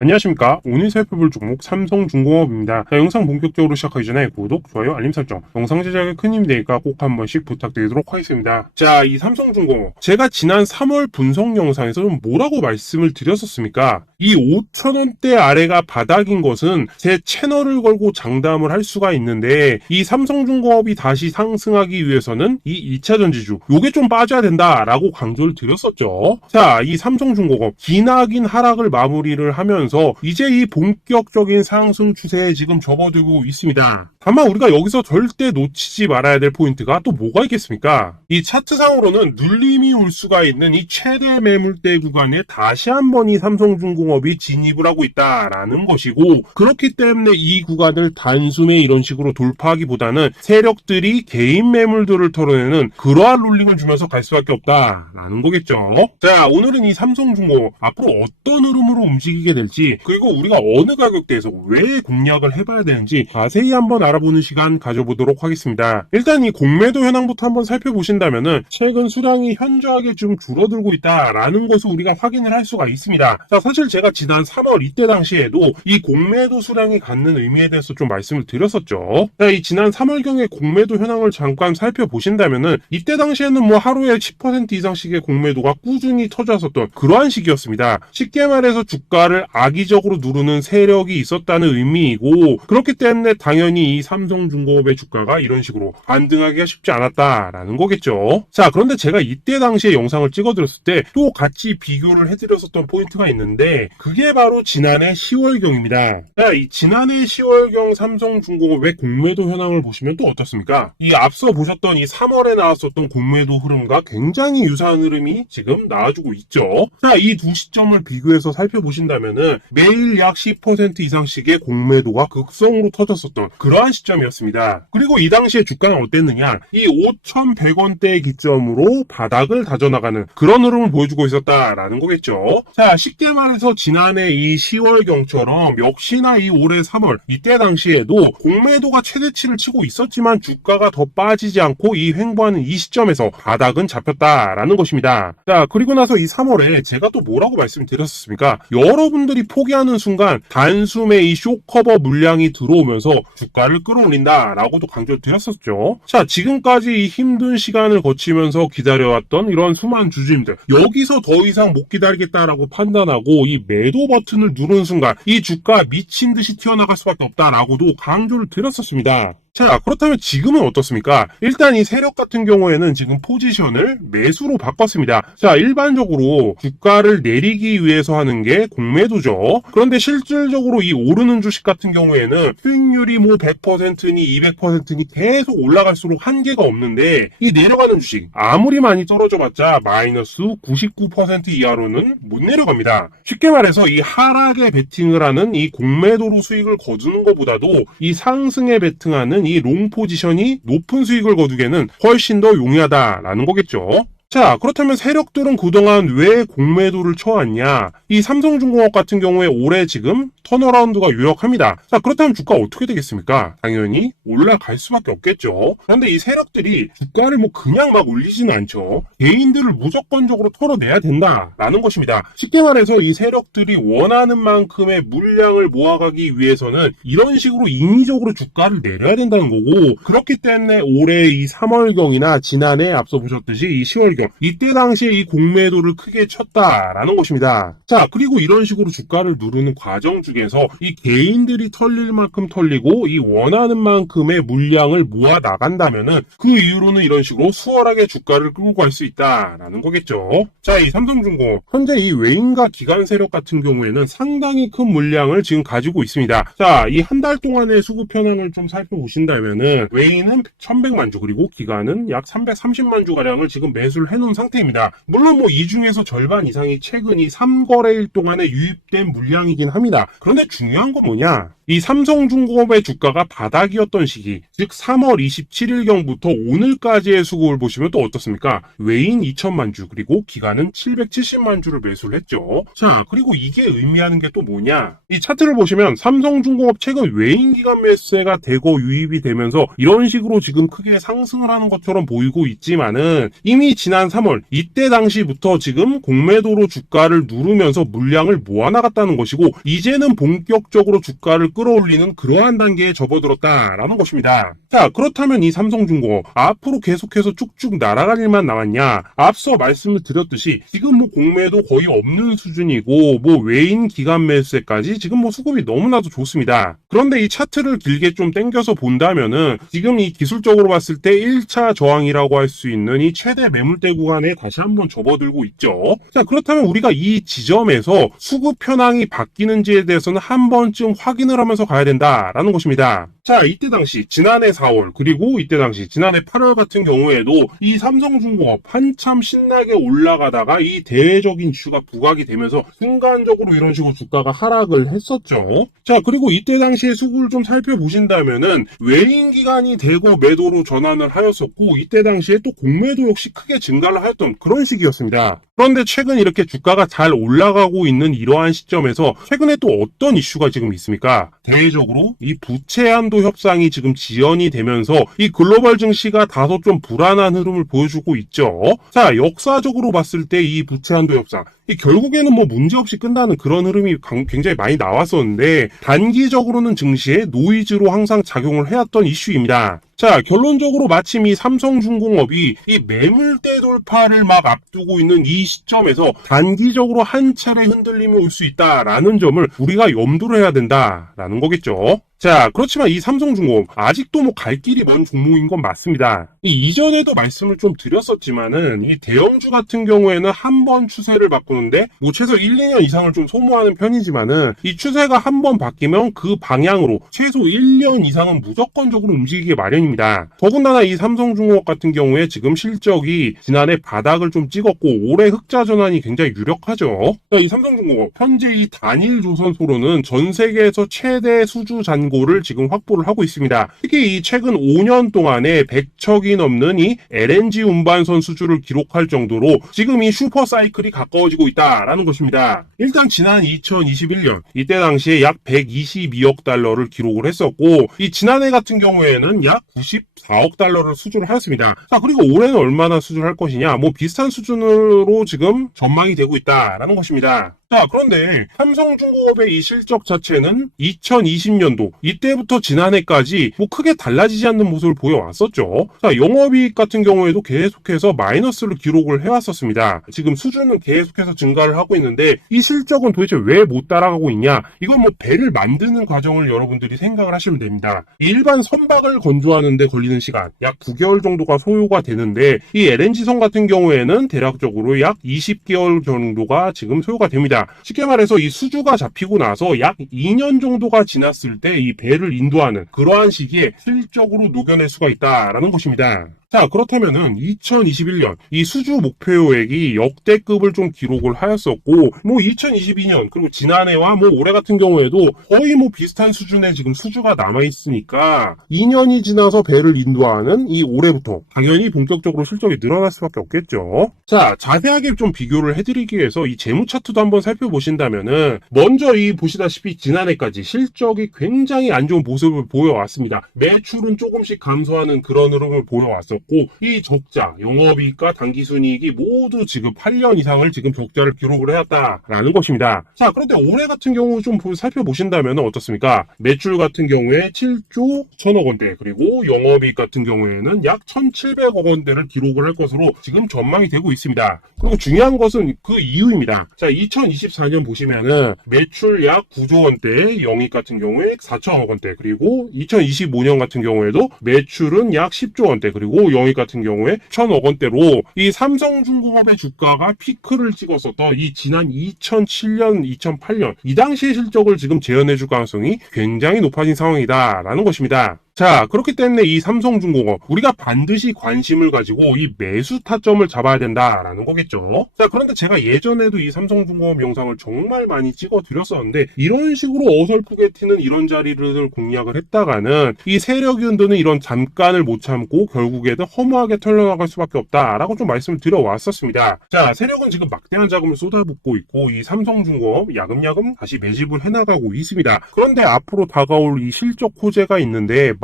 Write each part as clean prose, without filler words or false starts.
안녕하십니까. 오늘 살펴볼 종목 삼성중공업입니다. 영상 본격적으로 시작하기 전에 구독, 좋아요, 알림 설정, 영상 제작에 큰 힘이 되니까 꼭 한 번씩 부탁드리도록 하겠습니다. 자, 이 삼성중공업, 제가 지난 3월 분석 영상에서 좀 뭐라고 말씀을 드렸었습니까? 이 5,000원대 아래가 바닥인 것은 제 채널을 걸고 장담을 할 수가 있는데, 이 삼성중공업이 다시 상승하기 위해서는 이 2차 전지주, 요게 좀 빠져야 된다라고 강조를 드렸었죠. 자, 이 삼성중공업 기나긴 하락을 마무리를 하면서 이제 이 본격적인 상승 추세에 지금 접어들고 있습니다. 다만 우리가 여기서 절대 놓치지 말아야 될 포인트가 또 뭐가 있겠습니까? 이 차트상으로는 눌림이 올 수가 있는 이 최대 매물대 구간에 다시 한번 이 삼성중공업이 진입을 하고 있다라는 것이고, 그렇기 때문에 이 구간을 단숨에 이런 식으로 돌파하기보다는 세력들이 개인 매물들을 털어내는 그러한 롤링을 주면서 갈 수밖에 없다라는 거겠죠. 자, 오늘은 이 삼성중공업 앞으로 어떤 흐름으로 움직이게 될지, 그리고 우리가 어느 가격대에서 왜 공략을 해봐야 되는지 자세히 한번 알아보는 시간 가져보도록 하겠습니다. 일단 이 공매도 현황부터 한번 살펴보신다면은 최근 수량이 현저하게 좀 줄어들고 있다라는 것을 우리가 확인을 할 수가 있습니다. 자, 사실 제가 지난 3월 이때 당시에도 이 공매도 수량이 갖는 의미에 대해서 좀 말씀을 드렸었죠. 자, 이 지난 3월경의 공매도 현황을 잠깐 살펴보신다면은 이때 당시에는 뭐 하루에 10% 이상씩의 공매도가 꾸준히 터졌었던 그러한 시기였습니다. 쉽게 말해서 주가를 악의적으로 누르는 세력이 있었다는 의미이고, 그렇기 때문에 당연히 이 삼성중공업의 주가가 이런 식으로 반등하기가 쉽지 않았다라는 거겠죠. 자, 그런데 제가 이때 당시에 영상을 찍어드렸을 때 또 같이 비교를 해드렸었던 포인트가 있는데, 그게 바로 지난해 10월경입니다. 자, 이 지난해 10월경 삼성중공업의 공매도 현황을 보시면 또 어떻습니까? 이 앞서 보셨던 이 3월에 나왔었던 공매도 흐름과 굉장히 유사한 흐름이 지금 나와주고 있죠. 자, 이 두 시점을 비교해서 살펴보신다면은 매일 약 10% 이상씩의 공매도가 극성으로 터졌었던 그러한 시점이었습니다. 그리고 이 당시에 주가는 어땠느냐? 이 5,100원대 기점으로 바닥을 다져나가는 그런 흐름을 보여주고 있었다라는 거겠죠. 자, 쉽게 말해서 지난해 이 10월경처럼 역시나 이 올해 3월 이때 당시에도 공매도가 최대치를 치고 있었지만 주가가 더 빠지지 않고 이 횡보하는 이 시점에서 바닥은 잡혔다라는 것입니다. 자, 그리고 나서 이 3월에 제가 또 뭐라고 말씀드렸었습니까? 여러분들이 포기하는 순간 단숨에 이 쇼커버 물량이 들어오면서 주가를 끌어올린다라고도 강조를 드렸었죠. 자, 지금까지 이 힘든 시간을 거치면서 기다려왔던 이런 수많은 주주님들, 여기서 더 이상 못 기다리겠다라고 판단하고 이 매도 버튼을 누르는 순간 이 주가 미친 듯이 튀어나갈 수밖에 없다라고도 강조를 드렸었습니다. 자, 그렇다면 지금은 어떻습니까? 일단 이 세력 같은 경우에는 지금 포지션을 매수로 바꿨습니다. 자, 일반적으로 주가를 내리기 위해서 하는 게 공매도죠. 그런데 실질적으로 이 오르는 주식 같은 경우에는 수익률이 뭐 100%니 200%니 계속 올라갈수록 한계가 없는데, 이 내려가는 주식 아무리 많이 떨어져봤자 마이너스 99% 이하로는 못 내려갑니다. 쉽게 말해서 이 하락에 베팅을 하는 이 공매도로 수익을 거두는 것보다도 이 상승에 베팅하는 이 롱 포지션이 높은 수익을 거두기에는 훨씬 더 용이하다라는 거겠죠. 자, 그렇다면 세력들은 그동안 왜 공매도를 쳐왔냐? 이 삼성중공업 같은 경우에 올해 지금 턴어라운드가 유력합니다. 자, 그렇다면 주가 어떻게 되겠습니까? 당연히 올라갈 수밖에 없겠죠. 그런데 이 세력들이 주가를 뭐 그냥 막 올리지는 않죠. 개인들을 무조건적으로 털어내야 된다라는 것입니다. 쉽게 말해서 이 세력들이 원하는 만큼의 물량을 모아가기 위해서는 이런 식으로 인위적으로 주가를 내려야 된다는 거고, 그렇기 때문에 올해 이 3월경이나 지난해 앞서 보셨듯이 이 10월경 이때 당시에 이 공매도를 크게 쳤다라는 것입니다. 자, 그리고 이런 식으로 주가를 누르는 과정 중에서 이 개인들이 털릴 만큼 털리고 이 원하는 만큼의 물량을 모아 나간다면은 그 이후로는 이런 식으로 수월하게 주가를 끌고 갈 수 있다라는 거겠죠. 자, 이 삼성중공업 현재 이 외인과 기관 세력 같은 경우에는 상당히 큰 물량을 지금 가지고 있습니다. 자, 이 한 달 동안의 수급 현황을 좀 살펴보신다면은 외인은 1,100만 주, 그리고 기관은 약 330만 주 가량을 지금 매수를 해놓은 상태입니다. 물론 뭐 이 중에서 절반 이상이 최근 이 3거래일 동안에 유입된 물량이긴 합니다. 그런데 중요한 건 뭐냐? 이 삼성중공업의 주가가 바닥이었던 시기, 즉 3월 27일경부터 오늘까지의 수급을 보시면 또 어떻습니까? 외인 2천만 주, 그리고 기관은 770만 주를 매수를 했죠. 자, 그리고 이게 의미하는 게 또 뭐냐? 이 차트를 보시면 삼성중공업 최근 외인 기관 매수세가 대거 유입이 되면서 이런 식으로 지금 크게 상승을 하는 것처럼 보이고 있지만은, 이미 지난 지난 3월 이때 당시부터 지금 공매도로 주가를 누르면서 물량을 모아나갔다는 것이고 이제는 본격적으로 주가를 끌어올리는 그러한 단계에 접어들었다라는 것입니다. 자, 그렇다면 이 삼성중공업 앞으로 계속해서 쭉쭉 날아갈 일만 남았냐? 앞서 말씀을 드렸듯이 지금 뭐 공매도 거의 없는 수준이고 뭐 외인 기간 매수세까지 지금 뭐 수급이 너무나도 좋습니다. 그런데 이 차트를 길게 좀 당겨서 본다면은 지금 이 기술적으로 봤을 때 1차 저항이라고 할 수 있는 이 최대 매물대 구간에 다시 한번 접어들고 있죠. 자, 그렇다면 우리가 이 지점에서 수급 현황이 바뀌는지에 대해서는 한 번쯤 확인을 하면서 가야 된다라는 것입니다. 자, 이때 당시 지난해 4월 그리고 이때 당시 지난해 8월 같은 경우에도 이 삼성중공업 한참 신나게 올라가다가 이 대외적인 이슈가 부각이 되면서 순간적으로 이런 식으로 주가가 하락을 했었죠. 자, 그리고 이때 당시의 수급을 좀 살펴보신다면은 외인 기간이 대거 매도로 전환을 하였었고 이때 당시에 또 공매도 역시 크게 증가를 하였던 그런 시기였습니다. 그런데 최근 이렇게 주가가 잘 올라가고 있는 이러한 시점에서 최근에 또 어떤 이슈가 지금 있습니까? 대외적으로 이 부채 한도 협상이 지금 지연이 되면서 이 글로벌 증시가 다소 좀 불안한 흐름을 보여주고 있죠. 자, 역사적으로 봤을 때 이 부채 한도 협상 결국에는 뭐 문제없이 끝나는 그런 흐름이 굉장히 많이 나왔었는데 단기적으로는 증시에 노이즈로 항상 작용을 해왔던 이슈입니다. 자, 결론적으로 마침 이 삼성중공업이 이 매물대 돌파를 막 앞두고 있는 이 시점에서 단기적으로 한 차례 흔들림이 올 수 있다라는 점을 우리가 염두를 해야 된다라는 거겠죠. 자, 그렇지만 이 삼성중공업 아직도 뭐 갈 길이 먼 종목인 건 맞습니다. 이전에도 말씀을 좀 드렸었지만은 이 대형주 같은 경우에는 한 번 추세를 바꾸는데 뭐 최소 1, 2년 이상을 좀 소모하는 편이지만은 이 추세가 한 번 바뀌면 그 방향으로 최소 1년 이상은 무조건적으로 움직이기 마련입니다. 더군다나 이 삼성중공업 같은 경우에 지금 실적이 지난해 바닥을 좀 찍었고 올해 흑자 전환이 굉장히 유력하죠. 이 삼성중공업 현재 이 단일 조선소로는 전 세계에서 최대 수주 잔고를 지금 확보를 하고 있습니다. 특히 이 최근 5년 동안에 100척이 넘는 이 LNG 운반선 수주를 기록할 정도로 지금 이 슈퍼사이클이 가까워지고 있다라는 것입니다. 일단 지난 2021년 이때 당시에 약 122억 달러를 기록을 했었고 이 지난해 같은 경우에는 약 94억 달러를 수주를 하였습니다. 자, 그리고 올해는 얼마나 수주를 할 것이냐 뭐 비슷한 수준으로 지금 전망이 되고 있다라는 것입니다. 자, 그런데 삼성중공업의 이 실적 자체는 2020년도 이때부터 지난해까지 뭐 크게 달라지지 않는 모습을 보여왔었죠. 자, 영업이익 같은 경우에도 계속해서 마이너스를 기록을 해왔었습니다. 지금 수준은 계속해서 증가를 하고 있는데 이 실적은 도대체 왜 못 따라가고 있냐? 이건 뭐 배를 만드는 과정을 여러분들이 생각을 하시면 됩니다. 일반 선박을 건조하는데 걸리는 시간 약 9개월 정도가 소요가 되는데 이 LNG선 같은 경우에는 대략적으로 약 20개월 정도가 지금 소요가 됩니다. 쉽게 말해서 이 수주가 잡히고 나서 약 2년 정도가 지났을 때 이 배를 인도하는 그러한 시기에 실적으로 녹여낼 수가 있다라는 것입니다. 자, 그렇다면은 2021년 이 수주 목표액이 역대급을 좀 기록을 하였었고 뭐 2022년 그리고 지난해와 뭐 올해 같은 경우에도 거의 뭐 비슷한 수준의 지금 수주가 남아있으니까 2년이 지나서 배를 인도하는 이 올해부터 당연히 본격적으로 실적이 늘어날 수밖에 없겠죠. 자, 자세하게 좀 비교를 해드리기 위해서 이 재무 차트도 한번 살펴보신다면은 먼저 이 보시다시피 지난해까지 실적이 굉장히 안 좋은 모습을 보여왔습니다. 매출은 조금씩 감소하는 그런 흐름을 보여왔었고 이 적자, 영업이익과 당기순이익이 모두 지금 8년 이상을 지금 적자를 기록을 해왔다라는 것입니다. 자, 그런데 올해 같은 경우 좀 살펴보신다면 어떻습니까? 매출 같은 경우에 7조 1천억 원대 그리고 영업이익 같은 경우에는 약 1,700억 원대를 기록을 할 것으로 지금 전망이 되고 있습니다. 그리고 중요한 것은 그 이유입니다. 자, 2024년 보시면은 매출 약 9조 원대, 영입 같은 경우에 4천억 원대 그리고 2025년 같은 경우에도 매출은 약 10조 원대 그리고 영입 같은 경우에 1,000억 원대로 이 삼성중공업의 주가가 피크를 찍었었던 이 지난 2007년, 2008년 이 당시의 실적을 지금 재현해줄 가능성이 굉장히 높아진 상황이다라는 것입니다. 자, 그렇기 때문에 이 삼성중공업 우리가 반드시 관심을 가지고 이 매수 타점을 잡아야 된다라는 거겠죠. 자, 그런데 제가 예전에도 이 삼성중공업 영상을 정말 많이 찍어 드렸었는데 이런 식으로 어설프게 튀는 이런 자리를 공략을 했다가는 이 세력이 흔드는 이런 잠깐을 못 참고 결국에는 허무하게 털려나갈 수밖에 없다라고 좀 말씀을 드려왔었습니다. 자, 세력은 지금 막대한 자금을 쏟아붓고 있고 이 삼성중공업 야금야금 다시 매집을 해나가고 있습니다. 그런데 앞으로 다가올 이 실적 호재가 있는데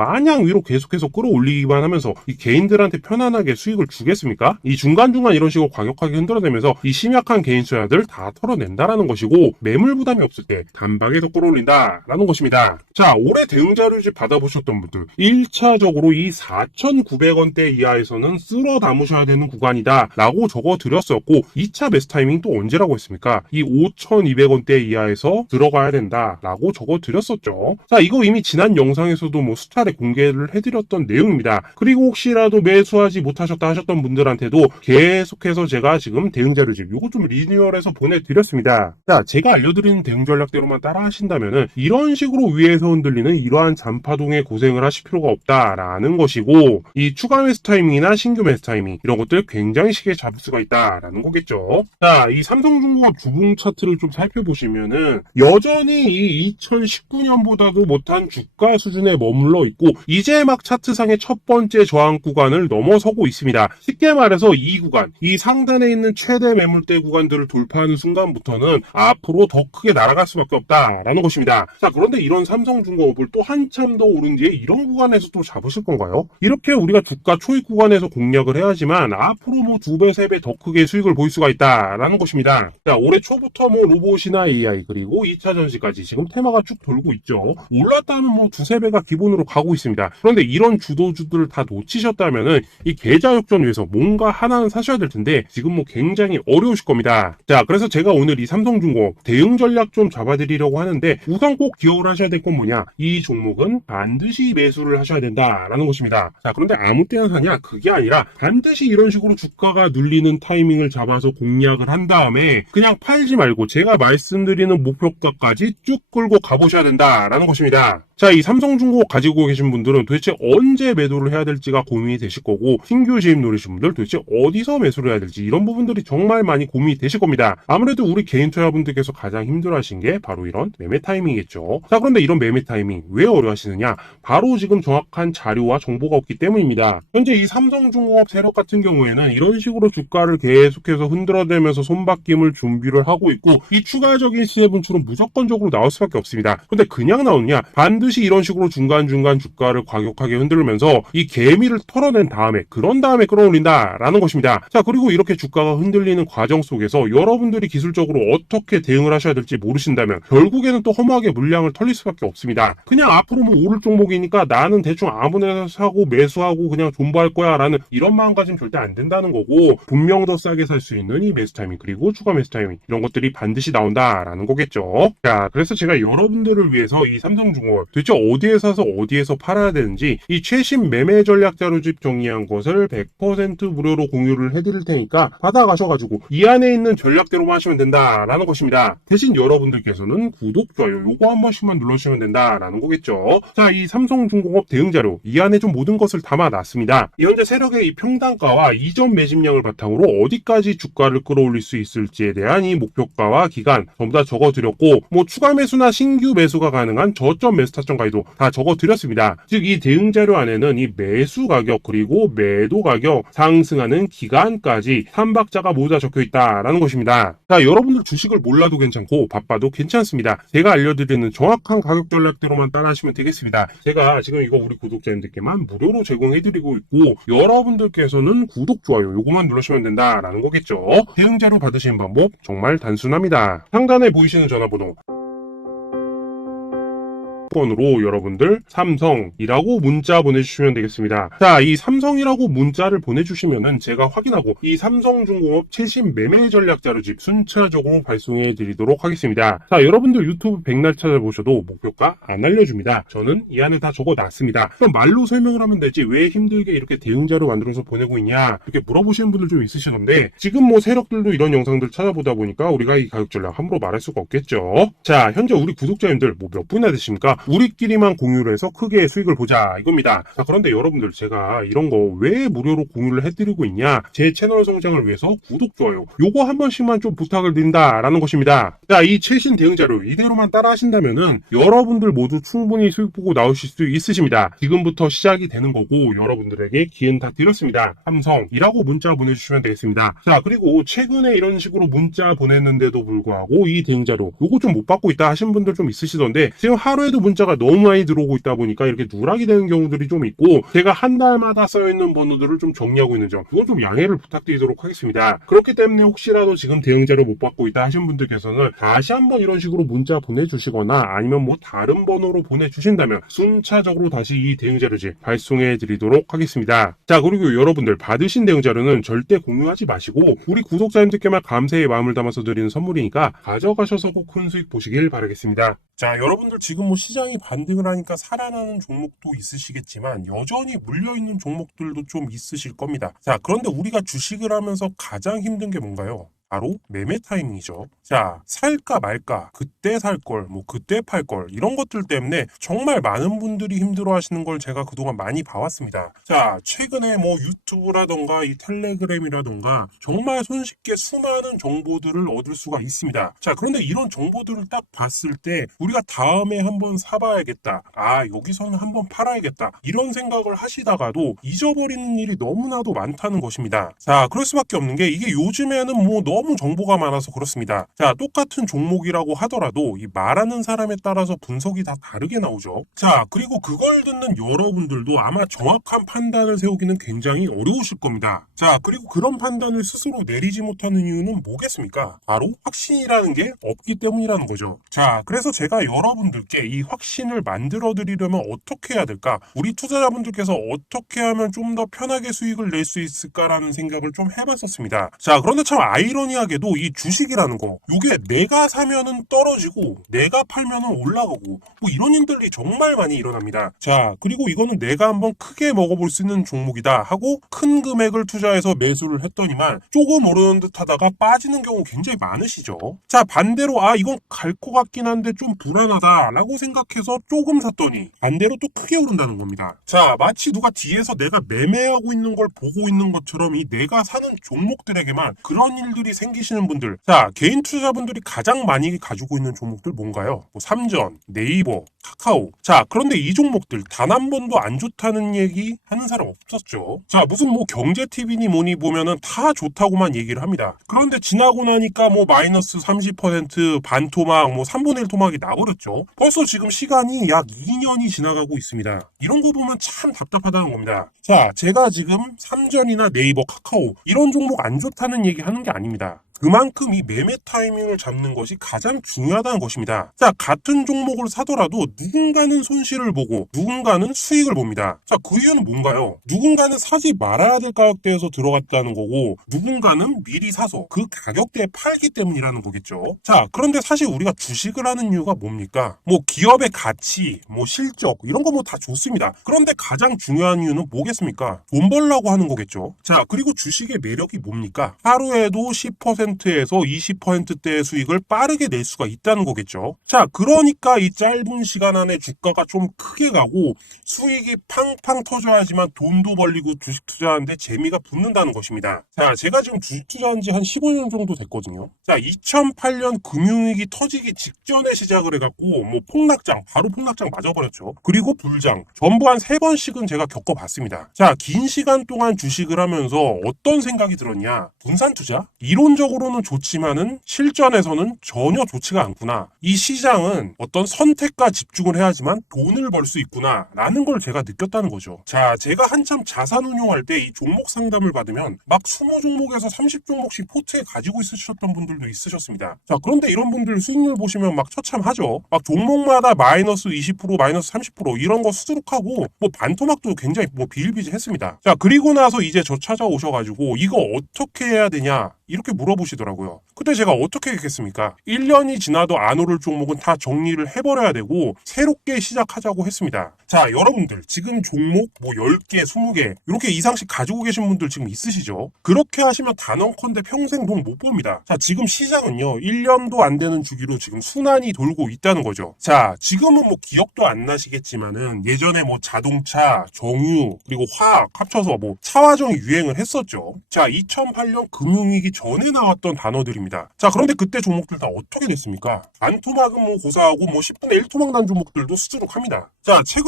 마냥 위로 계속해서 끌어올리기만 하면서 이 개인들한테 편안하게 수익을 주겠습니까? 이 중간중간 이런 식으로 과격하게 흔들어대면서 이 심약한 개인 투자들 다 털어낸다라는 것이고, 매물 부담이 없을 때 단박에서 끌어올린다라는 것입니다. 자, 올해 대응 자료집 받아보셨던 분들 1차적으로 이 4,900원대 이하에서는 쓸어 담으셔야 되는 구간이다 라고 적어드렸었고, 2차 매수 타이밍 또 언제라고 했습니까? 이 5,200원대 이하에서 들어가야 된다 라고 적어드렸었죠. 자, 이거 이미 지난 영상에서도 뭐 수차례 공개를 해드렸던 내용입니다. 그리고 혹시라도 매수하지 못하셨다 하셨던 분들한테도 계속해서 제가 지금 대응 자료집 요거 좀 리뉴얼해서 보내드렸습니다. 자, 제가 알려드리는 대응 전략대로만 따라 하신다면은 이런 식으로 위에서 흔들리는 이러한 잔파동에 고생을 하실 필요가 없다라는 것이고, 이 추가 매수 타이밍이나 신규 매수 타이밍 이런 것들 굉장히 쉽게 잡을 수가 있다라는 거겠죠. 자, 이 삼성중공업 주봉 차트를 좀 살펴보시면은 여전히 이 2019년보다도 못한 주가 수준에 머물러 있고, 이제 막 차트상의 첫 번째 저항 구간을 넘어서고 있습니다. 쉽게 말해서 이 구간, 이 상단에 있는 최대 매물대 구간들을 돌파하는 순간부터는 앞으로 더 크게 날아갈 수밖에 없다라는 것입니다. 자, 그런데 이런 삼성중공업을 또 한참 더 오른 뒤에 이런 구간에서 또 잡으실 건가요? 이렇게 우리가 주가 초입 구간에서 공략을 해야지만 앞으로 뭐 2배, 3배 더 크게 수익을 볼 수가 있다라는 것입니다. 자, 올해 초부터 뭐 로봇이나 AI 그리고 2차 전지까지 지금 테마가 쭉 돌고 있죠. 올랐다면 뭐 2-3배가 기본으로 가고 있습니다. 그런데 이런 주도주들을 다 놓치셨다면은 이 계좌 역전 위해서 뭔가 하나는 사셔야 될 텐데 지금 뭐 굉장히 어려우실 겁니다. 자, 그래서 제가 오늘 이 삼성중공업 대응 전략 좀 잡아드리려고 하는데, 우선 꼭 기억을 하셔야 될 건 뭐냐, 이 종목은 반드시 매수를 하셔야 된다라는 것입니다. 자, 그런데 아무 때나 사냐, 그게 아니라 반드시 이런 식으로 주가가 눌리는 타이밍을 잡아서 공략을 한 다음에 그냥 팔지 말고 제가 말씀드리는 목표가까지 쭉 끌고 가보셔야 된다라는 것입니다. 자, 이 삼성중공업 가지고 계신 분들은 도대체 언제 매도를 해야 될지가 고민이 되실 거고, 신규 진입 노리신 분들 도대체 어디서 매수를 해야 될지 이런 부분들이 정말 많이 고민이 되실 겁니다. 아무래도 우리 개인 투자분들께서 가장 힘들어하신 게 바로 이런 매매 타이밍이겠죠. 자, 그런데 이런 매매 타이밍 왜 어려워하시느냐? 바로 지금 정확한 자료와 정보가 없기 때문입니다. 현재 이 삼성중공업 세력 같은 경우에는 이런 식으로 주가를 계속해서 흔들어대면서 손바뀜을 준비를 하고 있고, 이 추가적인 시세 분출은 무조건적으로 나올 수밖에 없습니다. 근데 그냥 나오느냐? 반드시 이런 식으로 중간중간 주가를 과격하게 흔들면서 이 개미를 털어낸 다음에, 그런 다음에 끌어올린다라는 것입니다. 자, 그리고 이렇게 주가가 흔들리는 과정 속에서 여러분들이 기술적으로 어떻게 대응을 하셔야 될지 모르신다면 결국에는 또 허무하게 물량을 털릴 수밖에 없습니다. 그냥 앞으로 뭐 오를 종목이니까 나는 대충 아무 데나 사고 매수하고 그냥 존버할 거야 라는 이런 마음가짐 절대 안 된다는 거고, 분명 더 싸게 살 수 있는 이 매수 타이밍 그리고 추가 매수 타이밍 이런 것들이 반드시 나온다라는 거겠죠. 자, 그래서 제가 여러분들을 위해서 이 삼성중공업 도대체 어디에 사서 어디에서 팔아야 되는지 이 최신 매매 전략 자료집 정리한 것을 100% 무료로 공유를 해드릴 테니까 받아가셔가지고 이 안에 있는 전략대로만 하시면 된다라는 것입니다. 대신 여러분들께서는 구독, 좋아요 요거 한 번씩만 눌러주시면 된다라는 거겠죠. 자, 이 삼성중공업 대응 자료 이 안에 좀 모든 것을 담아놨습니다. 현재 세력의 이 평단가와 이전 매집량을 바탕으로 어디까지 주가를 끌어올릴 수 있을지에 대한 이 목표가와 기간 전부 다 적어드렸고, 뭐 추가 매수나 신규 매수가 가능한 저점 매수 타점 가이도 다 적어드렸습니다. 즉 이 대응 자료 안에는 이 매수 가격 그리고 매도 가격, 상승하는 기간까지 3박자가 모두 다 적혀 있다라는 것입니다. 자, 여러분들 주식을 몰라도 괜찮고 바빠도 괜찮습니다. 제가 알려드리는 정확한 가격 전략대로만 따라하시면 되겠습니다. 제가 지금 이거 우리 구독자님들께만 무료로 제공해드리고 있고, 여러분들께서는 구독, 좋아요 요거만 누르시면 된다라는 거겠죠. 대응 자료 받으시는 방법 정말 단순합니다. 상단에 보이시는 전화번호 으로 여러분들 삼성이라고 문자 보내주시면 되겠습니다. 자, 이 삼성이라고 문자를 보내주시면은 제가 확인하고 이 삼성중공업 최신 매매 전략 자료집 순차적으로 발송해 드리도록 하겠습니다. 자, 여러분들 유튜브 백날 찾아보셔도 목표가 안 알려줍니다. 저는 이 안에 다 적어놨습니다. 그럼 말로 설명을 하면 되지 왜 힘들게 이렇게 대응 자료 만들어서 보내고 있냐 이렇게 물어보시는 분들 좀 있으시던데, 지금 뭐 세력들도 이런 영상들 찾아보다 보니까 우리가 이 가격 전략 함부로 말할 수가 없겠죠. 자, 현재 우리 구독자님들 뭐 몇 분이나 되십니까? 우리끼리만 공유를 해서 크게 수익을 보자 이겁니다. 자, 그런데 여러분들 제가 이런 거 왜 무료로 공유를 해드리고 있냐, 제 채널 성장을 위해서 구독, 좋아요 요거 한 번씩만 좀 부탁을 드린다라는 것입니다. 자, 이 최신 대응 자료 이대로만 따라 하신다면은 여러분들 모두 충분히 수익 보고 나오실 수 있으십니다. 지금부터 시작이 되는 거고 여러분들에게 기회는 다 드렸습니다. 삼성이라고 문자 보내주시면 되겠습니다. 자, 그리고 최근에 이런 식으로 문자 보냈는데도 불구하고 이 대응 자료 요거 좀 못 받고 있다 하신 분들 좀 있으시던데, 지금 하루에도 문자가 너무 많이 들어오고 있다 보니까 이렇게 누락이 되는 경우들이 좀 있고, 제가 한 달마다 써있는 번호들을 좀 정리하고 있는 점, 그건 좀 양해를 부탁드리도록 하겠습니다. 그렇기 때문에 혹시라도 지금 대응 자료 못 받고 있다 하신 분들께서는 다시 한번 이런 식으로 문자 보내주시거나 아니면 뭐 다른 번호로 보내주신다면 순차적으로 다시 이 대응 자료지 발송해 드리도록 하겠습니다. 자, 그리고 여러분들 받으신 대응 자료는 절대 공유하지 마시고 우리 구독자님들께만 감사의 마음을 담아서 드리는 선물이니까 가져가셔서 꼭 큰 수익 보시길 바라겠습니다. 자, 여러분들 지금 뭐 시장이 반등을 하니까 살아나는 종목도 있으시겠지만 여전히 물려있는 종목들도 좀 있으실 겁니다. 자, 그런데 우리가 주식을 하면서 가장 힘든 게 뭔가요? 바로 매매 타이밍이죠. 자, 살까 말까, 그때 살 걸, 뭐 그때 팔 걸, 이런 것들 때문에 정말 많은 분들이 힘들어 하시는 걸 제가 그동안 많이 봐왔습니다. 자, 최근에 뭐 유튜브라던가 이 텔레그램이라던가 정말 손쉽게 수많은 정보들을 얻을 수가 있습니다. 자, 그런데 이런 정보들을 딱 봤을 때 우리가 다음에 한번 사봐야겠다, 아, 여기서는 한번 팔아야겠다, 이런 생각을 하시다가도 잊어버리는 일이 너무나도 많다는 것입니다. 자, 그럴 수밖에 없는 게 이게 요즘에는 뭐 너무 정보가 많아서 그렇습니다. 자, 똑같은 종목이라고 하더라도 이 말하는 사람에 따라서 분석이 다 다르게 나오죠. 자, 그리고 그걸 듣는 여러분들도 아마 정확한 판단을 세우기는 굉장히 어려우실 겁니다. 자, 그리고 그런 판단을 스스로 내리지 못하는 이유는 뭐겠습니까? 바로 확신이라는 게 없기 때문이라는 거죠. 자, 그래서 제가 여러분들께 이 확신을 만들어 드리려면 어떻게 해야 될까? 우리 투자자분들께서 어떻게 하면 좀 더 편하게 수익을 낼 수 있을까라는 생각을 좀 해봤었습니다. 자, 그런데 참 아이러니하게도 이 주식이라는 거, 이게 내가 사면은 떨어지고 내가 팔면은 올라가고 뭐 이런 일들이 정말 많이 일어납니다. 자, 그리고 이거는 내가 한번 크게 먹어볼 수 있는 종목이다 하고 큰 금액을 투자해서 매수를 했더니만 조금 오르는 듯 하다가 빠지는 경우 굉장히 많으시죠. 자, 반대로 아, 이건 갈 것 같긴 한데 좀 불안하다 라고 생각해서 조금 샀더니 반대로 또 크게 오른다는 겁니다. 자, 마치 누가 뒤에서 내가 매매하고 있는 걸 보고 있는 것처럼 이 내가 사는 종목들에게만 그런 일들이 생기시는 분들, 자, 개인 투자자분들이 가장 많이 가지고 있는 종목들 뭔가요? 뭐 삼전, 네이버, 카카오. 자, 그런데 이 종목들 단 한 번도 안 좋다는 얘기 하는 사람 없었죠. 자, 무슨 뭐 경제TV니 뭐니 보면은 다 좋다고만 얘기를 합니다. 그런데 지나고 나니까 뭐 마이너스 30% 반토막, 뭐 3분의 1 토막이 나버렸죠. 벌써 지금 시간이 약 2년이 지나가고 있습니다. 이런 거 보면 참 답답하다는 겁니다. 자, 제가 지금 삼전이나 네이버, 카카오 이런 종목 안 좋다는 얘기 하는 게 아닙니다. 그만큼 이 매매 타이밍을 잡는 것이 가장 중요하다는 것입니다. 자, 같은 종목을 사더라도 누군가는 손실을 보고 누군가는 수익을 봅니다. 자, 그 이유는 뭔가요? 누군가는 사지 말아야 될 가격대에서 들어갔다는 거고 누군가는 미리 사서 그 가격대에 팔기 때문이라는 거겠죠. 자, 그런데 사실 우리가 주식을 하는 이유가 뭡니까? 뭐 기업의 가치, 뭐 실적 이런 거 뭐 다 좋습니다. 그런데 가장 중요한 이유는 뭐겠습니까? 돈 벌려고 하는 거겠죠. 자, 그리고 주식의 매력이 뭡니까? 하루에도 10%에서 20%대의 수익을 빠르게 낼 수가 있다는 거겠죠. 자, 그러니까 이 짧은 시간 안에 주가가 좀 크게 가고 수익이 팡팡 터져야지만 돈도 벌리고 주식 투자하는데 재미가 붙는다는 것입니다. 자, 제가 지금 주식 투자한 지 한 15년 정도 됐거든요. 자, 2008년 금융위기 터지기 직전에 시작을 해갖고 뭐 폭락장, 바로 폭락장 맞아버렸죠. 그리고 불장, 전부 한 3번씩은 제가 겪어봤습니다. 자, 긴 시간 동안 주식을 하면서 어떤 생각이 들었냐? 분산 투자? 이론적으로는 좋지만은 실전에서는 전혀 좋지가 않구나. 이 시장은 어떤 선택과 집중을 해야지만 돈을 벌 수 있구나 라는 걸 제가 느꼈다는 거죠. 자, 제가 한참 자산 운용할 때 이 종목 상담을 받으면 막 20종목에서 30종목씩 포트에 가지고 있으셨던 분들도 있으셨습니다. 자, 그런데 이런 분들 수익률 보시면 막 처참하죠. 막 종목마다 마이너스 20%, 마이너스 30% 이런 거 수두룩하고 뭐 반토막도 굉장히 뭐 비일비재했습니다. 자, 그리고 나서 이제 저 찾아오셔가지고 이거 어떻게 해야 되냐 이렇게 물어보시더라고요. 그때 제가 어떻게 했겠습니까? 1년이 지나도 안 오를 종목은 다 정리를 해버려야 되고 새롭게 시작하자고 했습니다. 자, 여러분들 지금 종목 뭐 10개, 20개 이렇게 이상씩 가지고 계신 분들 지금 있으시죠? 그렇게 하시면 단언컨대 평생 돈 못 벌입니다. 자, 지금 시장은요 1년도 안 되는 주기로 지금 순환이 돌고 있다는 거죠. 자, 지금은 뭐 기억도 안 나시겠지만은 예전에 뭐 자동차, 정유 그리고 화학 합쳐서 뭐 차화정이 유행을 했었죠. 자, 2008년 금융위기 전에 나왔던 단어들입니다. 자, 그런데 그때 종목들 다 어떻게 됐습니까? 반토막은 뭐 고사하고 뭐 10분의 1 토막 난 종목들도 수두룩합니다. 자, 최근에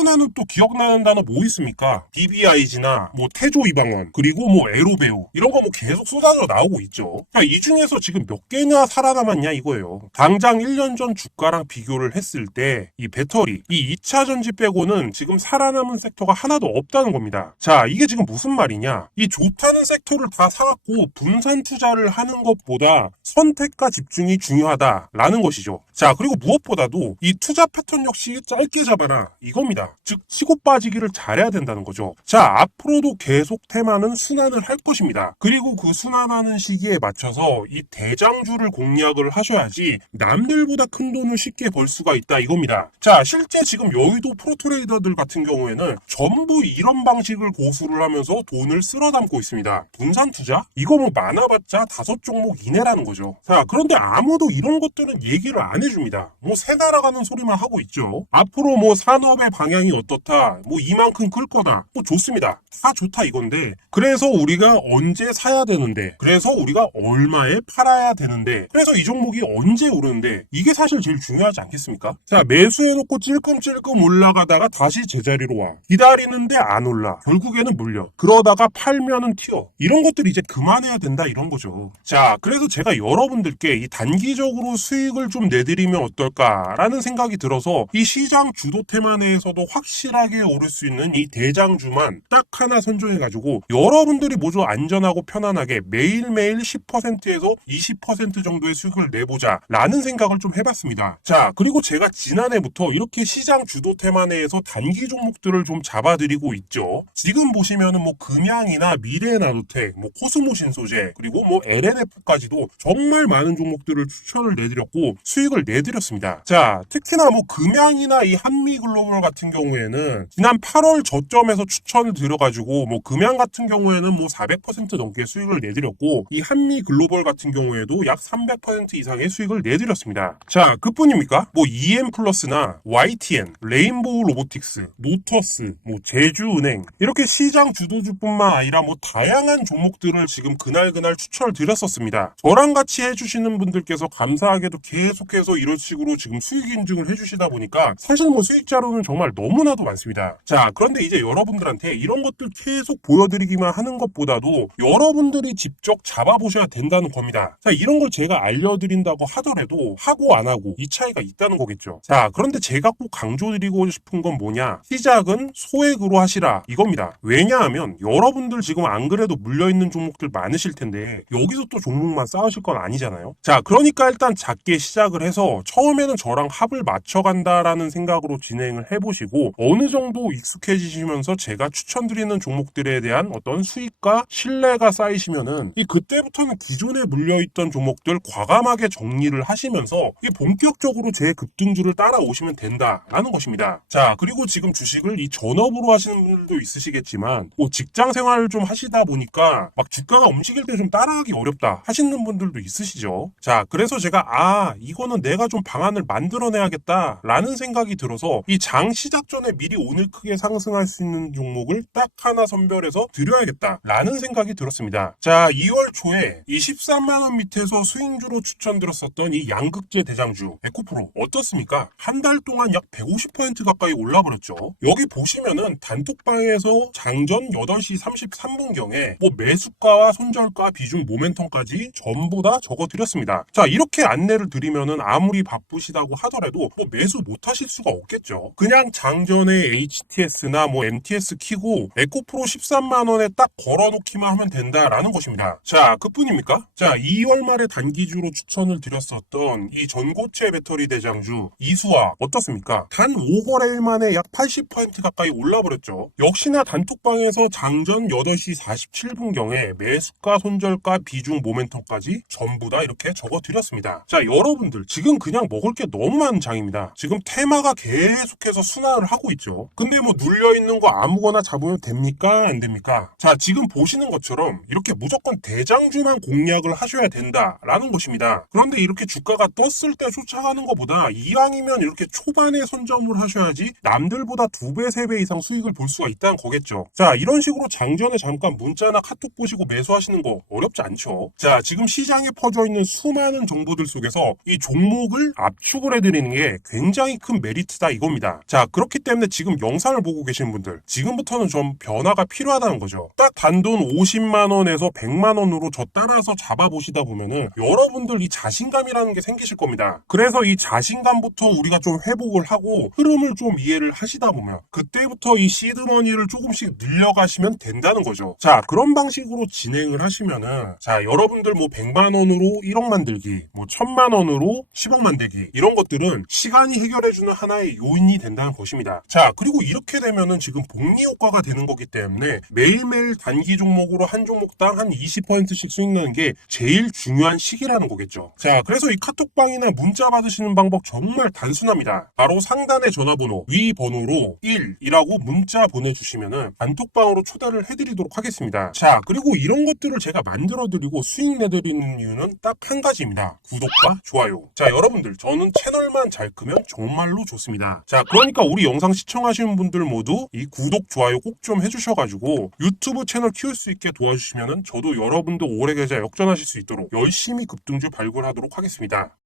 하면은 또 기억나는 단어 뭐 있습니까? BBIG나 뭐 태조 이방원, 그리고 뭐 에로베오, 이런 거 뭐 계속 쏟아져 나오고 있죠. 자, 이 중에서 지금 몇 개나 살아남았냐 이거예요. 당장 1년 전 주가랑 비교를 했을 때 이 배터리, 이 2차 전지 빼고는 지금 살아남은 섹터가 하나도 없다는 겁니다. 자, 이게 지금 무슨 말이냐? 이 좋다는 섹터를 다 사갖고 분산 투자를 하는 것보다 선택과 집중이 중요하다라는 것이죠. 자, 그리고 무엇보다도 이 투자 패턴 역시 짧게 잡아라 이겁니다. 즉 치고 빠지기를 잘해야 된다는 거죠. 자, 앞으로도 계속 테마는 순환을 할 것입니다. 그리고 그 순환하는 시기에 맞춰서 이 대장주를 공략을 하셔야지 남들보다 큰 돈을 쉽게 벌 수가 있다 이겁니다. 자, 실제 지금 여의도 프로트레이더들 같은 경우에는 전부 이런 방식을 고수를 하면서 돈을 쓸어 담고 있습니다. 분산 투자? 이거 뭐 많아봤자 5종목 이내라는 거죠. 자, 그런데 아무도 이런 것들은 얘기를 안 해줍니다. 뭐 새 날아가는 소리만 하고 있죠. 앞으로 뭐 산업의 방향이 어떻다, 뭐 이만큼 클 거다, 뭐 좋습니다. 다 좋다 이건데, 그래서 우리가 언제 사야 되는데, 그래서 우리가 얼마에 팔아야 되는데, 그래서 이 종목이 언제 오르는데, 이게 사실 제일 중요하지 않겠습니까? 자, 매수해놓고 찔끔찔끔 올라가다가 다시 제자리로 와. 기다리는데 안 올라. 결국에는 물려. 그러다가 팔면은 튀어. 이런 것들 이제 그만해야 된다 이런 거죠. 자, 그래서 제가 여러분들께 이 단기적으로 수익을 좀 내드리면 어떨까라는 생각이 들어서 이 시장 주도 테마 내에서도 확실하게 오를 수 있는 이 대장주만 딱 하나 선정해가지고 여러분들이 모두 안전하고 편안하게 매일매일 10%에서 20% 정도의 수익을 내보자 라는 생각을 좀 해봤습니다. 자, 그리고 제가 지난해부터 이렇게 시장 주도 테마 내에서 단기 종목들을 좀 잡아드리고 있죠. 지금 보시면은 뭐 금양이나 미래에나노텍, 뭐 코스모신소재, 그리고 뭐 LNF까지도 정말 많은 종목들을 추천을 내드렸고 수익을 내드렸습니다. 자, 특히나 뭐 금양이나 이 한미글로벌 같은 경우에는 지난 8월 저점에서 추천을 드려가지고 뭐 금양 같은 경우에는 뭐 400% 넘게 수익을 내드렸고 이 한미글로벌 같은 경우에도 약 300% 이상의 수익을 내드렸습니다. 자, 그뿐입니까? 뭐 EM플러스나 YTN, 레인보우 로보틱스, 노터스, 뭐 제주은행, 이렇게 시장 주도주뿐만 아니라 뭐 다양한 종목들을 지금 그날 추천을 드렸었습니다. 저랑 같이 해주시는 분들께서 감사하게도 계속해서 이런 식으로 지금 수익 인증을 해주시다 보니까 사실 뭐 수익 자료는 정말 너무나도 많습니다. 자, 그런데 이제 여러분들한테 이런 것들 계속 보여드리기만 하는 것보다도 여러분들이 직접 잡아보셔야 된다는 겁니다. 자, 이런 걸 제가 알려드린다고 하더라도 하고 안 하고 이 차이가 있다는 거겠죠. 자, 그런데 제가 꼭 강조드리고 싶은 건 뭐냐, 시작은 소액으로 하시라 이겁니다. 왜냐하면 여러분들 지금 안 그래도 물려있는 종목들 많으실 텐데 여기서 또 종목만 쌓으실 건 아니잖아요. 자, 그러니까 일단 작게 시작을 해서 처음에는 저랑 합을 맞춰간다라는 생각으로 진행을 해보시고 어느 정도 익숙해지시면서 제가 추천드리는 종목들에 대한 어떤 수익과 신뢰가 쌓이시면은 이 그때부터는 기존에 물려있던 종목들 과감하게 정리를 하시면서 이 본격적으로 제 급등주를 따라오시면 된다라는 것입니다. 자, 그리고 지금 주식을 이 전업으로 하시는 분들도 있으시겠지만 뭐 직장 생활을 좀 하시다 보니까 막 주가가 움직일 때 좀 따라하기 어렵다 하시는 분들도 있으시죠. 자, 그래서 제가 이거는 내가 좀 방안을 만들어내야겠다 라는 생각이 들어서 이 장 시작 전에 미리 오늘 크게 상승할 수 있는 종목을 딱 하나 선별해서 드려야겠다 라는 생각이 들었습니다. 자, 2월 초에 이 13만원 밑에서 스윙주로 추천드렸었던 이 양극재 대장주 에코프로 어떻습니까? 한 달 동안 약 150% 가까이 올라버렸죠. 여기 보시면은 단톡방에서 장전 8시 33분경에 뭐 매수가와 손절가 비중 모멘텀까지 전부 다 적어드렸습니다. 자, 이렇게 안내를 드리면은 아무리 바쁘시다고 하더라도 뭐 매수 못 하실 수가 없겠죠. 그냥 장전에 HTS나 뭐 MTS 키고 에코프로 13만원에 딱 걸어놓기만 하면 된다라는 것입니다. 자, 그뿐입니까? 자, 2월 말에 단기주로 추천을 드렸었던 이 전고체 배터리 대장주 이수화 어떻습니까? 단 5거래일 만에 약 80% 가까이 올라버렸죠. 역시나 단톡방에서 장전 8시 47분경에 매수가, 손절가, 비중, 모멘텀까지 전부 다 이렇게 적어드렸습니다. 자, 여러분들 지금 그냥 먹을 게 너무 많은 장입니다. 지금 테마가 계속해서 순환을 하고 있죠. 근데 뭐 눌려있는 거 아무거나 잡으면 됩니까? 안 됩니까? 자, 지금 보시는 것처럼 이렇게 무조건 대장주만 공략을 하셔야 된다라는 것입니다. 그런데 이렇게 주가가 떴을 때 쫓아가는 것보다 이왕이면 이렇게 초반에 선점을 하셔야지 남들보다 2배, 3배 이상 수익을 볼 수가 있다는 거겠죠. 자, 이런 식으로 장전에 잠깐 문자나 카톡 보시고 매수하시는 거 어렵지 않죠. 자, 지금 시장에 퍼져 있는 수많은 정보들 속에서 이 종목을 압축을 해드리는 게 굉장히 큰 메리트다 이겁니다. 자, 그렇기 때문에 때문에 지금 영상을 보고 계신 분들, 지금부터는 좀 변화가 필요하다는 거죠. 딱 단돈 50만원에서 100만원으로 저 따라서 잡아보시다 보면은 여러분들 이 자신감이라는 게 생기실 겁니다. 그래서 이 자신감부터 우리가 좀 회복을 하고 흐름을 좀 이해를 하시다 보면 그때부터 이 시드머니를 조금씩 늘려가시면 된다는 거죠. 자, 그런 방식으로 진행을 하시면은, 자, 여러분들 뭐 100만원으로 1억 만들기, 뭐 1000만원으로 10억 만들기, 이런 것들은 시간이 해결해주는 하나의 요인이 된다는 것입니다. 자, 그리고 이렇게 되면은 지금 복리 효과가 되는 거기 때문에 매일매일 단기 종목으로 한 종목당 한 20%씩 수익 나는 게 제일 중요한 시기라는 거겠죠. 자, 그래서 이 카톡방이나 문자 받으시는 방법 정말 단순합니다. 바로 상단의 전화번호, 위 번호로 1이라고 문자 보내주시면은 단톡방으로 초대를 해드리도록 하겠습니다. 자, 그리고 이런 것들을 제가 만들어드리고 수익 내드리는 이유는 딱 한 가지입니다. 구독과 좋아요. 자, 여러분들, 저는 채널만 잘 크면 정말로 좋습니다. 자, 그러니까 우리 영상 시청하시는 분들 모두 이 구독, 좋아요 꼭 좀 해주셔가지고 유튜브 채널 키울 수 있게 도와주시면은 저도 여러분도 오래 계좌 역전하실 수 있도록 열심히 급등주 발굴하도록 하겠습니다.